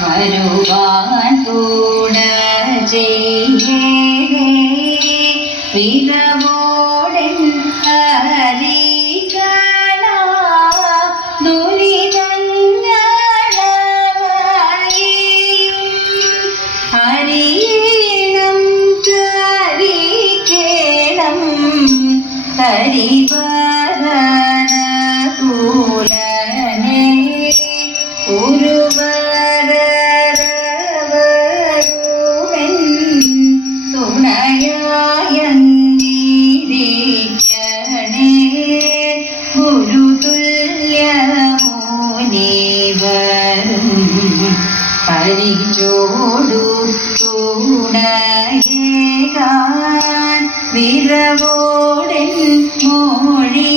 വരുവാൻ കൂട ചെയ്യേ വിരവോടൻ ഹരികല ദുരിതങ്ങളയും ഹരിണം കരിക്കേണം കരിവരന കൂലനെ ഒരുവരവരുവൻ തുണയായന്നിരിക്കണേ ഗുരുതുല്യമോനിവരും പരിചോടു തുണയേകാൻ വിരവോടൻ മൊഴി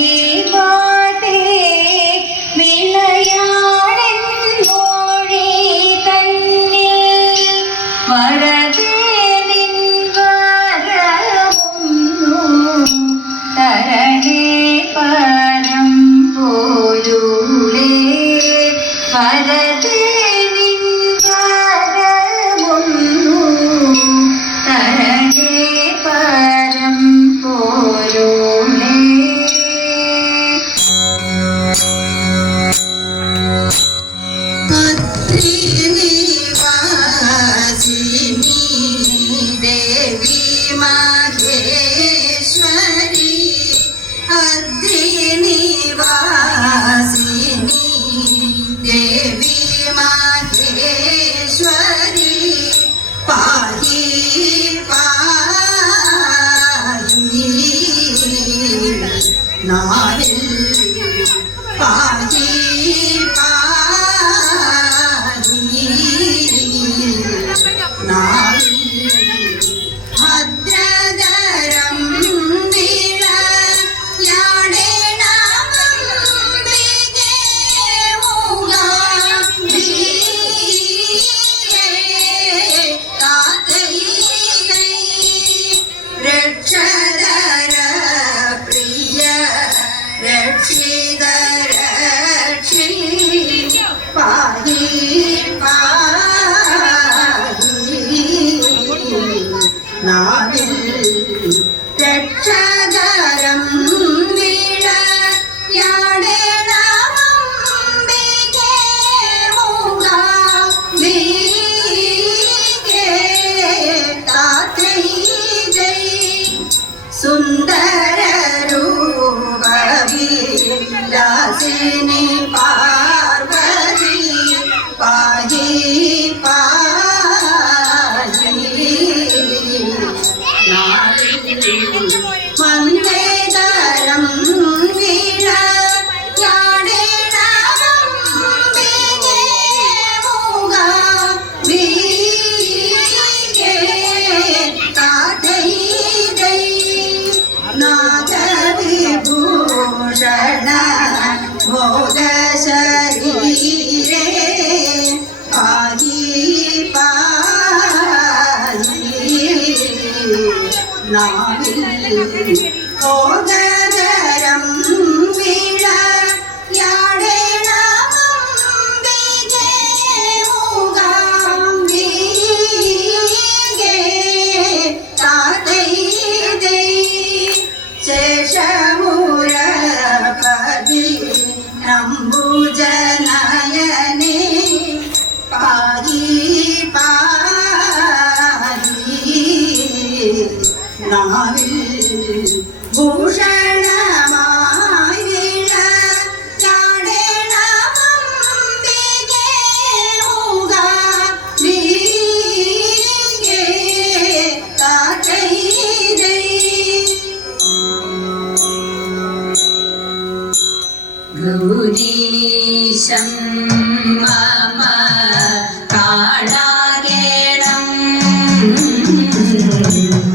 വാട്ടേ വിളയാടൻ മൊഴി തന്നിൽ വരദേവിൻ വരമൊന്നു തരണേ പരം പോരുളേ വരദേവിൻ വരമൊന്നു തരണേ പരം പോരുളേ. ദേവി മഹേശ്വരി അദ്രിനിവാസിനി ദേവി മഹേശ്വരി പാഹി പാഹി നാവിൽ പാഹി പാഹി നാവിൽ ഭദ്രതരം രക്ഷധര പ്രിയ രക്ഷിതര രക്ഷി പാഹി പാഹി നാവിൽ രക്ഷധരം സുന്ദര രൂപവിലാസിനി പാർവതി പാഹി പാഹി മന്ദേതരം നാഗവിഭൂഷണ ഭോഗ ശരീരേ പാഹി പാഹി നാവിൽ ഭോഗതരം ശേഷമൂരപതി നമ്പുജനയനെ പാഹി പാഹി നാവിൽ ഭൂഷണമായി ഗൗരീശം മമ കാടാകേണം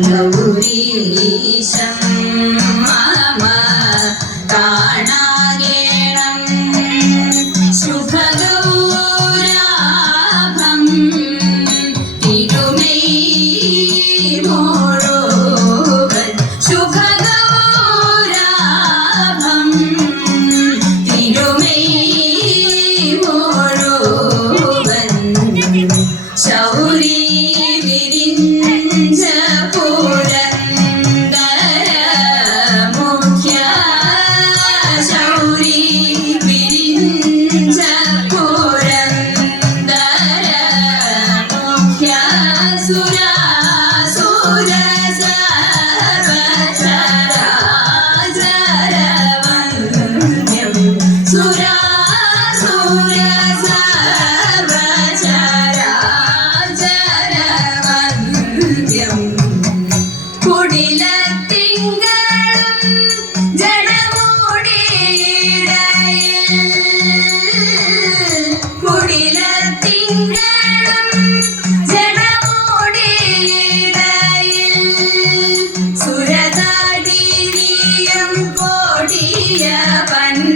ഗൗരീശം പന്ന